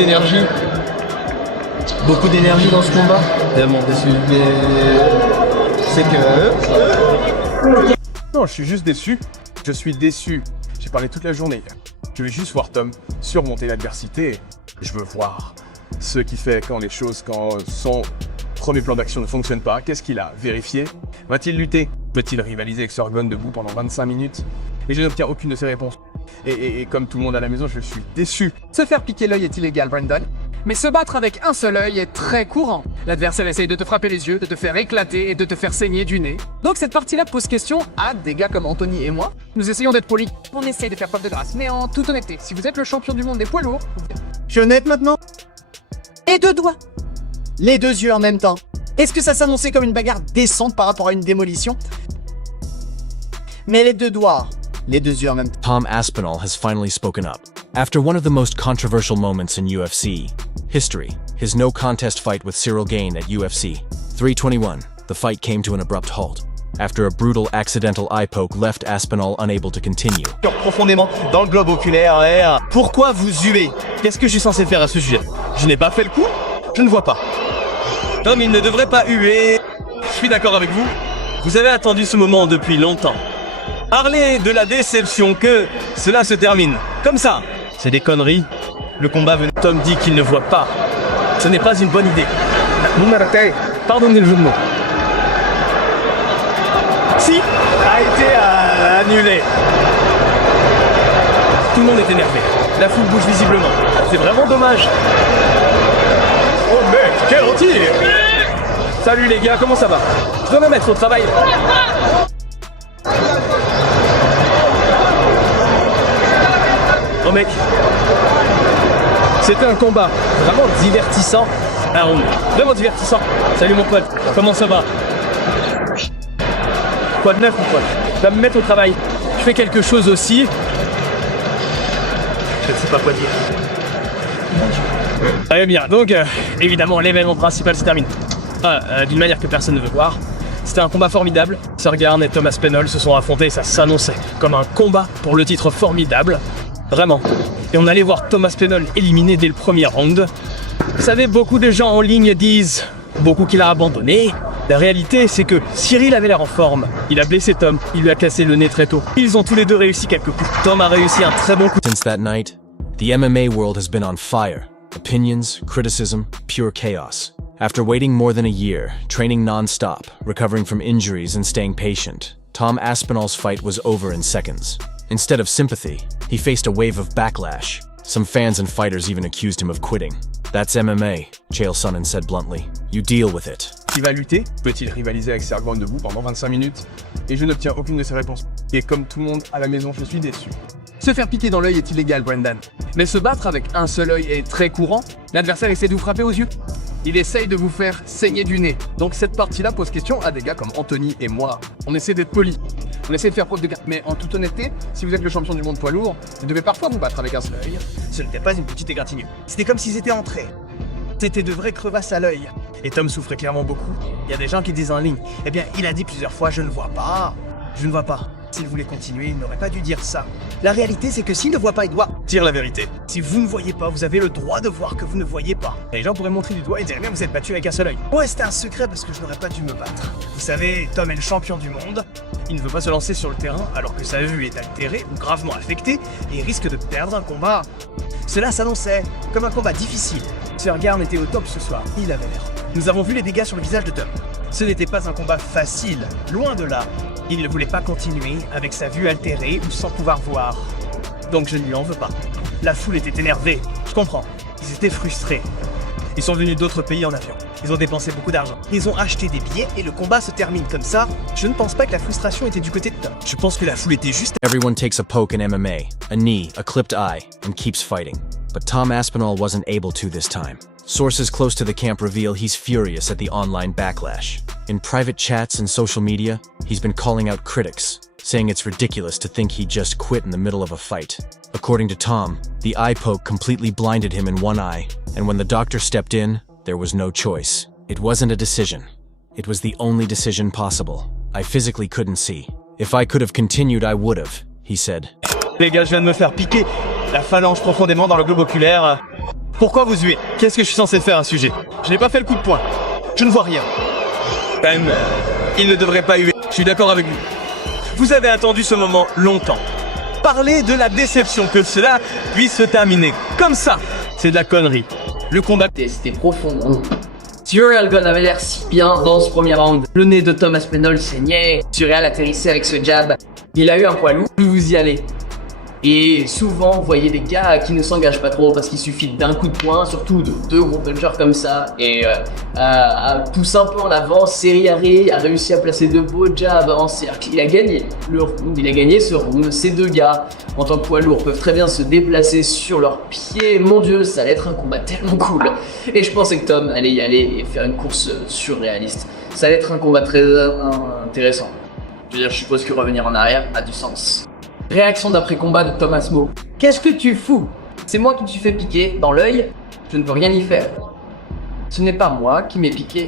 d'énergie. Beaucoup d'énergie dans ce combat. Tellement déçu, mais c'est que... Non, je suis juste déçu. Je suis déçu. J'ai parlé toute la journée. Je vais juste voir Tom surmonter l'adversité. Je veux voir ce qu'il fait quand son premier plan d'action ne fonctionne pas. Qu'est-ce qu'il a vérifié? Va-t-il lutter? Va-t-il rivaliser avec Sorgon debout pendant 25 minutes? Et je n'obtiens aucune de ces réponses. Et comme tout le monde à la maison, je suis déçu. Se faire piquer l'œil est illégal, Brandon. Mais se battre avec un seul œil est très courant. L'adversaire essaye de te frapper les yeux, de te faire éclater et de te faire saigner du nez. Donc cette partie-là pose question à des gars comme Anthony et moi. Nous essayons d'être polis. On essaye de faire preuve de grâce. Mais en toute honnêteté, si vous êtes le champion du monde des poids lourds... Je suis honnête maintenant? Et deux doigts. Les deux yeux en même temps. Est-ce que ça s'annonçait comme une bagarre décente par rapport à une démolition? Mais les deux doigts, les deux yeux en même temps. Tom Aspinall has finally spoken up. After one of the most controversial moments in UFC history, his no-contest fight with Cyril Gane at UFC 321, the fight came to an abrupt halt. After a brutal accidental eye poke left Aspinall unable to continue. Profondément dans le globe oculaire et... Pourquoi vous huez? Qu'est-ce que je suis censé faire à ce sujet? Je n'ai pas fait le coup? Je ne vois pas. Tom, il ne devrait pas huer. Je suis d'accord avec vous. Vous avez attendu ce moment depuis longtemps. Parlez de la déception que cela se termine. Comme ça. C'est des conneries. Le combat venait. Tom dit qu'il ne voit pas. Ce n'est pas une bonne idée. Pardonnez le jeu de mots. Si, a été annulé. Tout le monde est énervé. La foule bouge visiblement. C'est vraiment dommage. Oh mec, quel entier! Salut les gars, comment ça va? Je dois me mettre au travail. Oh mec, c'était un combat vraiment divertissant. Un round vraiment divertissant. Salut mon pote, comment ça va? Quoi de neuf mon pote? Je dois me mettre au travail. Je fais quelque chose aussi. Je ne sais pas quoi dire. Très bien, donc évidemment l'événement principal se termine d'une manière que personne ne veut voir. C'était un combat formidable. Sorgon et Tom Aspinall se sont affrontés et ça s'annonçait comme un combat pour le titre formidable. Vraiment. Et on allait voir Tom Aspinall éliminé dès le premier round. Vous savez, beaucoup de gens en ligne disent beaucoup qu'il a abandonné. La réalité, c'est que Cyril avait l'air en forme. Il a blessé Tom, il lui a cassé le nez très tôt. Ils ont tous les deux réussi quelques coups. Tom a réussi un très bon coup. Since that night, the MMA world has been on fire. Opinions, criticism, pure chaos. After waiting more than a year, training non-stop, recovering from injuries and staying patient, Tom Aspinall's fight was over in seconds. Instead of sympathy, he faced a wave of backlash. Some fans and fighters even accused him of quitting. That's MMA, Chael Sonnen said bluntly. You deal with it. Qui va lutter? Peut-il rivaliser avec Sorgon debout pendant 25 minutes? Et je n'obtiens aucune de ces réponses. Et comme tout le monde à la maison, je suis déçu. Se faire piquer dans l'œil est illégal, Brandon. Mais se battre avec un seul œil est très courant. L'adversaire essaie de vous frapper aux yeux. Il essaye de vous faire saigner du nez. Donc cette partie-là pose question à des gars comme Anthony et moi. On essaie d'être polis. On essaie de faire preuve de grâce. Mais en toute honnêteté, si vous êtes le champion du monde poids lourd, vous devez parfois vous battre avec un seul œil. Ce n'était pas une petite égratignure. C'était comme s'ils étaient entrés. C'était de vraies crevasses à l'œil. Et Tom souffrait clairement beaucoup. Il y a des gens qui disent en ligne, eh bien, il a dit plusieurs fois, je ne vois pas. Je ne vois pas. S'il voulait continuer, il n'aurait pas dû dire ça. La réalité, c'est que s'il ne voit pas, il doit Dire la vérité. Si vous ne voyez pas, vous avez le droit de voir que vous ne voyez pas. Et les gens pourraient montrer du doigt et dire, bien, vous êtes battu avec un seul œil. Ouais, c'était un secret parce que je n'aurais pas dû me battre. Vous savez, Tom est le champion du monde. Il ne veut pas se lancer sur le terrain alors que sa vue est altérée ou gravement affectée et il risque de perdre un combat. Cela s'annonçait comme un combat difficile. Sorgon était au top ce soir. Il avait l'air. Nous avons vu les dégâts sur le visage de Tom. Ce n'était pas un combat facile, loin de là. Il ne voulait pas continuer avec sa vue altérée ou sans pouvoir voir. Donc je ne lui en veux pas. La foule était énervée, je comprends. Ils étaient frustrés. Ils sont venus d'autres pays en avion. Ils ont dépensé beaucoup d'argent. Ils ont acheté des billets et le combat se termine comme ça. Je ne pense pas que la frustration était du côté de Tom. Je pense que la foule était juste... Everyone takes a poke in MMA, a knee, a clipped eye, and keeps fighting. But Tom Aspinall wasn't able to this time. Sources close to the camp reveal he's furious at the online backlash. In private chats and social media, he's been calling out critics, saying it's ridiculous to think he just quit in the middle of a fight. According to Tom, the eye poke completely blinded him in one eye, and when the doctor stepped in, there was no choice. It wasn't a decision. It was the only decision possible. I physically couldn't see. If I could have continued, I would have, he said. Les gars, je viens de me faire piquer la phalange profondément dans le globe oculaire. Pourquoi vous huez? Qu'est-ce que je suis censé faire à ce sujet? Je n'ai pas fait le coup de poing. Je ne vois rien. Quand même, il ne devrait pas huer. Je suis d'accord avec vous. Vous avez attendu ce moment longtemps. Parler de la déception que cela puisse se terminer comme ça, c'est de la connerie. Le combat... C'était profond. Surreal Gun avait l'air si bien dans ce premier round. Le nez de Tom Aspinall saignait. Surreal atterrissait avec ce jab. Il a eu un poids lourd. Vous y allez. Et souvent, vous voyez des gars qui ne s'engagent pas trop parce qu'il suffit d'un coup de poing, surtout de deux gros punchers comme ça. Et pousse un peu en avant. Serriari a réussi à placer de beaux jabs en cercle. Il a gagné le round. Il a gagné ce round. Ces deux gars, en tant que poids lourd, peuvent très bien se déplacer sur leurs pieds. Mon Dieu, ça allait être un combat tellement cool. Et je pensais que Tom allait y aller et faire une course surréaliste. Ça allait être un combat très intéressant. Je veux dire, je suppose que revenir en arrière a du sens. Réaction d'après-combat de Thomas Mo. Qu'est-ce que tu fous? C'est moi qui me suis fait piquer dans l'œil. Je ne peux rien y faire. Ce n'est pas moi qui m'ai piqué.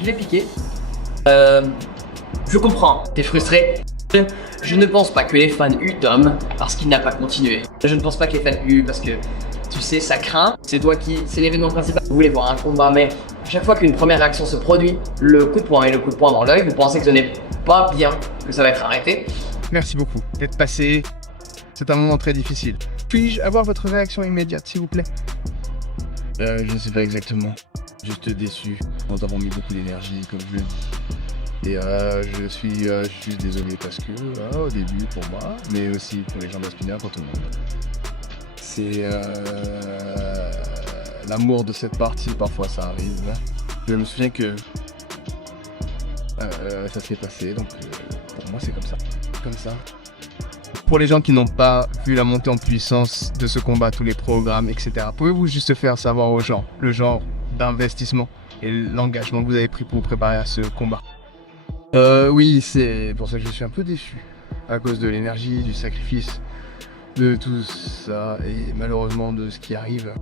Je l'ai piqué. Je comprends. T'es frustré? Je ne pense pas que les fans eut Tom parce qu'il n'a pas continué. Je ne pense pas que les fans eut parce que, tu sais, ça craint. C'est toi qui... C'est l'événement principal. Vous voulez voir un combat, mais à chaque fois qu'une première réaction se produit, le coup de poing et le coup de poing dans l'œil, vous pensez que ce n'est pas bien, que ça va être arrêté. Merci beaucoup d'être passé. C'est un moment très difficile. Puis-je avoir votre réaction immédiate, s'il vous plaît? Je ne sais pas exactement. Juste déçu d'avoir mis beaucoup d'énergie, comme je le dis. Et je suis juste désolé parce que, au début pour moi, mais aussi pour les gens d'Aspinall, pour tout le monde. C'est l'amour de cette partie, parfois ça arrive. Je me souviens que ça s'est passé, donc pour moi c'est comme ça. Comme ça. Pour les gens qui n'ont pas vu la montée en puissance de ce combat, tous les programmes, etc., pouvez-vous juste faire savoir aux gens le genre d'investissement et l'engagement que vous avez pris pour vous préparer à ce combat? Oui, c'est pour ça que je suis un peu déçu, à cause de l'énergie, du sacrifice, de tout ça, et malheureusement de ce qui arrive.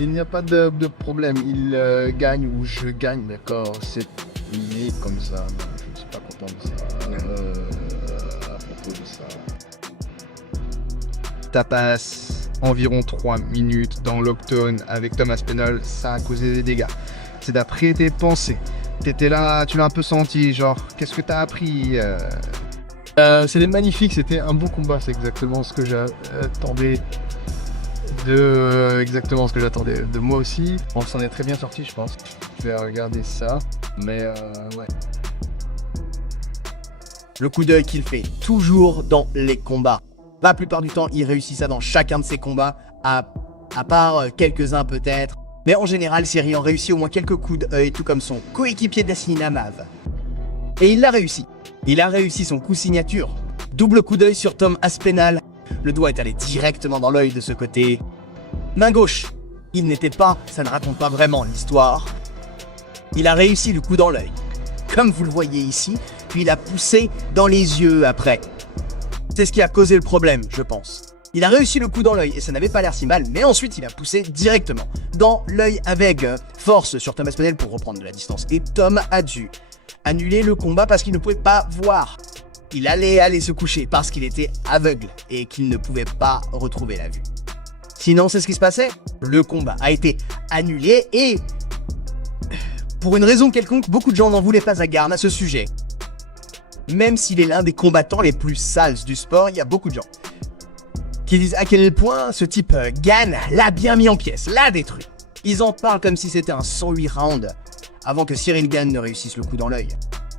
Il n'y a pas de problème, il gagne ou je gagne, d'accord, c'est comme ça, mais je ne suis pas content de ça. À propos de ça. Ça passe environ 3 minutes dans l'octone avec Tom Aspinall, ça a causé des dégâts. C'est d'après tes pensées. T'étais là, tu l'as un peu senti, genre, qu'est-ce que t'as appris? C'était magnifique, c'était un bon combat, c'est exactement ce que j'attendais de moi aussi. On s'en est très bien sorti, je pense. Je vais regarder ça, mais ouais. Le coup d'œil qu'il fait toujours dans les combats. La plupart du temps, il réussit ça dans chacun de ses combats, à part quelques-uns peut-être. Mais en général, Sirian réussit au moins quelques coups d'œil, tout comme son coéquipier d'Asina Mav. Et il l'a réussi. Il a réussi son coup signature. Double coup d'œil sur Tom Aspinall. Le doigt est allé directement dans l'œil de ce côté. Main gauche. Il n'était pas, ça ne raconte pas vraiment l'histoire. Il a réussi le coup dans l'œil. Comme vous le voyez ici, puis il a poussé dans les yeux après. C'est ce qui a causé le problème, je pense. Il a réussi le coup dans l'œil et ça n'avait pas l'air si mal, mais ensuite il a poussé directement dans l'œil avec force sur Tom Aspinall pour reprendre de la distance. Et Tom a dû annuler le combat parce qu'il ne pouvait pas voir. Il allait aller se coucher parce qu'il était aveugle et qu'il ne pouvait pas retrouver la vue. Sinon, c'est ce qui se passait. Le combat a été annulé et... pour une raison quelconque, beaucoup de gens n'en voulaient pas à Garn à ce sujet. Même s'il est l'un des combattants les plus sales du sport, il y a beaucoup de gens qui disent à quel point ce type Gan l'a bien mis en pièces, l'a détruit. Ils en parlent comme si c'était un 108 rounds avant que Ciryl Gane ne réussisse le coup dans l'œil.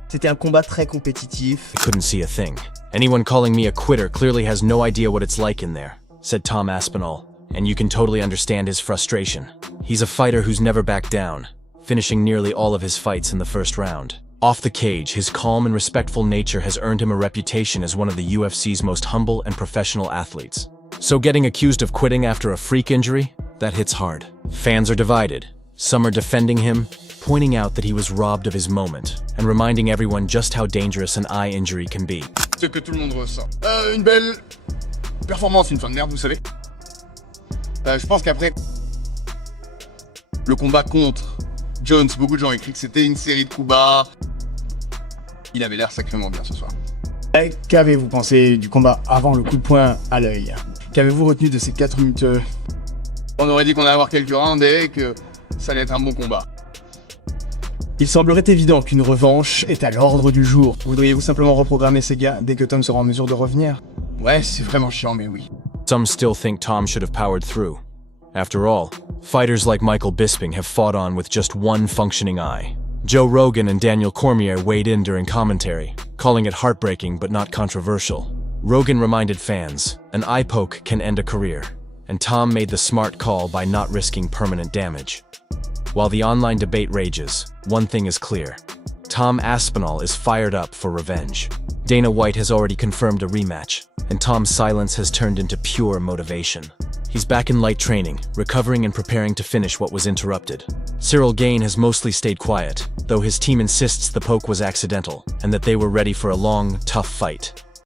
C'était un combat très compétitif. I couldn't see a thing. Anyone calling me a quitter clearly has no idea what it's like in there, said Tom Aspinall, and you can totally understand his frustration. He's a fighter who's never backed down, finishing nearly all of his fights in the first round. Off the cage, his calm and respectful nature has earned him a reputation as one of the UFC's most humble and professional athletes. So getting accused of quitting after a freak injury? That hits hard. Fans are divided. Some are defending him, pointing out that he was robbed of his moment, and reminding everyone just how dangerous an eye injury can be. Ce que tout le monde ressent. Une belle performance, une fin de merde, vous savez. Je pense qu'après le combat contre Jones, beaucoup de gens ont écrit que c'était une série de coups bas. Il avait l'air sacrément bien ce soir. Qu'avez-vous pensé du combat avant le coup de poing à l'œil? Qu'avez-vous retenu de ces 4 minutes On aurait dit qu'on allait avoir quelques rounds et que ça allait être un bon combat. Il semblerait évident qu'une revanche est à l'ordre du jour. Voudriez-vous simplement reprogrammer ces gars dès que Tom sera en mesure de revenir? Ouais, c'est vraiment chiant, mais oui. Some still think Tom should have powered through. After all, fighters like Michael Bisping have fought on with just one functioning eye. Joe Rogan and Daniel Cormier weighed in during commentary, calling it heartbreaking but not controversial. Rogan reminded fans, an eye poke can end a career, and Tom made the smart call by not risking permanent damage. While the online debate rages, one thing is clear. Tom Aspinall is fired up for revenge. Dana White has already confirmed a rematch, and Tom's silence has turned into pure motivation. He's back in light training, recovering and preparing to finish what was interrupted. Cyril Gane has mostly stayed quiet, though his team insists the poke was accidental, and that they were ready for a long, tough fight.